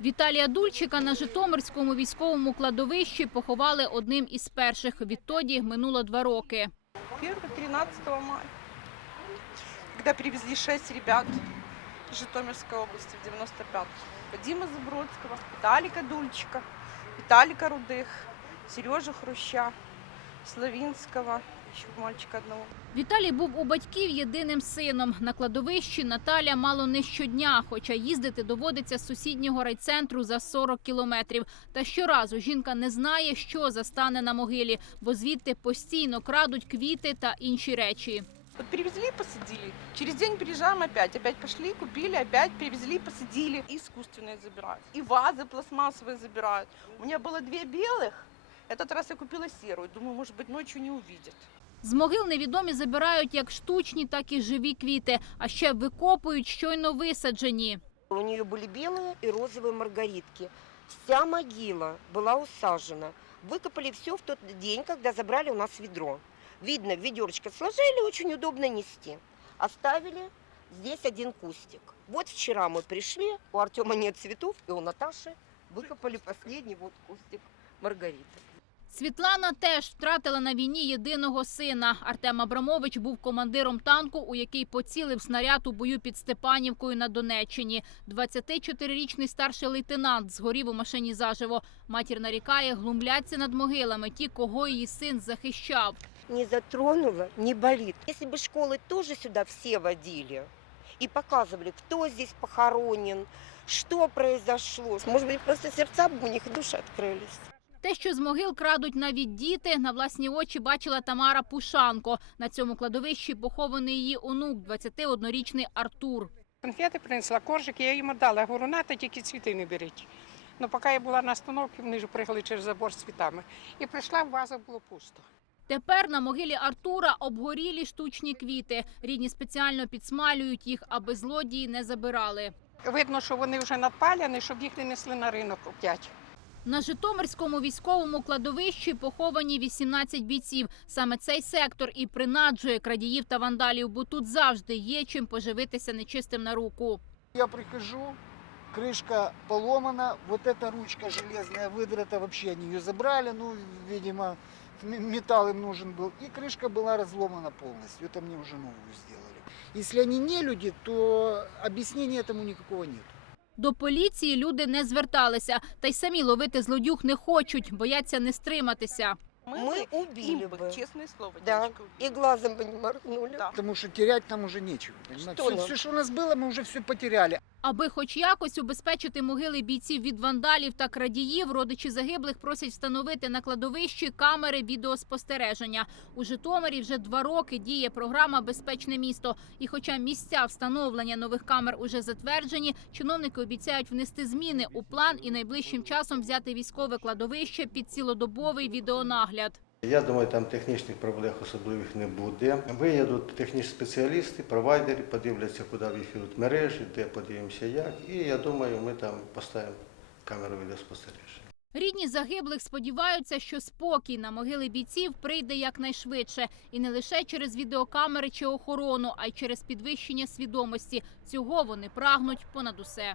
Віталія Дульчика на Житомирському військовому кладовищі поховали одним із перших. Відтоді минуло два роки. Первый 13 мая, коли привезли шесть ребят з Житомирської області в 95-му. Діма Забродського, Віталіка Дульчика, Віталіка Рудих, Сережа Хруща, Славинского, еще мальчика одного. Віталій був у батьків єдиним сином. На кладовищі Наталя мало не щодня, хоча їздити доводиться з сусіднього райцентру за 40 кілометрів. Та щоразу жінка не знає, що застане на могилі, бо звідти постійно крадуть квіти та інші речі. Вот привезли, посадили. Через день приезжаем опять. Опять пошли, купили, опять привезли, посадили. И искусственные забирают. И вазы пластмассовые забирают. У меня было две белых. Этот раз я купила серую. Думаю, может быть, ночью не увидят. З могил невідомі забирають як штучні, так і живі квіти, а ще викопують щойно висаджені. У нее были белые и розовые маргаритки. Вся могила была усажена. Выкопали все в тот день, когда забрали у нас ведро. Видно, в ведерочко сложили, очень удобно нести. Оставили здесь один кустик. Вот вчера мы пришли, у Артема нет цветов, и у Наташи выкопали последний вот кустик маргариты. Світлана теж втратила на війні єдиного сина. Артем Абрамович був командиром танку, у який поцілив снаряд у бою під Степанівкою на Донеччині. 24-річний старший лейтенант згорів у машині заживо. Матір нарікає, глумляться над могилами ті, кого її син захищав. Не затронула, не болит. Если бы школы тоже сюда все водили и показывали, кто здесь похоронен, что произошло, может быть, просто сердца бы у них и души открылись. Те, що з могил крадуть навіть діти, на власні очі бачила Тамара Пушанко. На цьому кладовищі похований її онук, 21-річний Артур. Конфети принесла, коржик, я їм дала. Я говорю, нате, тільки цвіти не беріть. Ну, поки я була на остановці, вони ж приїхали через забор з цвітами. І прийшла, ваза було пусто. Тепер на могилі Артура обгорілі штучні квіти. Рідні спеціально підсмалюють їх, аби злодії не забирали. Видно, що вони вже надпаляні, щоб їх не несли на ринок опять. На Житомирському військовому кладовищі поховані 18 бійців. Саме цей сектор і принаджує крадіїв та вандалів, бо тут завжди є чим поживитися нечистим на руку. Я прихожу, крышка поломана, вот эта ручка железная выдрата, вообще они ее забрали, ну, видимо, м- металл им нужен был, и крышка была разломана полностью, это мне уже новую сделали. Если они не люди, то объяснения этому никакого нет. До поліції люди не зверталися, та й самі ловити злодюг не хочуть, бояться не стриматися. Мы, Мы бы убили им бы, бы. честное слово, Да. девочка, убили. И глазом бы не моргнули. Да. Потому что терять нам уже нечего. понимаете? Что Все, нам? все, что у нас было, мы уже все потеряли. Аби хоч якось убезпечити могили бійців від вандалів та крадіїв, родичі загиблих просять встановити на кладовищі камери відеоспостереження. У Житомирі вже два роки діє програма Безпечне місто. І хоча місця встановлення нових камер уже затверджені, чиновники обіцяють внести зміни у план і найближчим часом взяти військове кладовище під цілодобовий відеонагляд. Я думаю, там технічних проблем особливих не буде. Виїдуть технічні спеціалісти, провайдери, подивляться, куди в їх ідуть мережі, де подивимося як. І я думаю, ми там поставимо камеру відеоспостереження. Рідні загиблих сподіваються, що спокій на могили бійців прийде якнайшвидше, і не лише через відеокамери чи охорону, а й через підвищення свідомості. Цього вони прагнуть понад усе.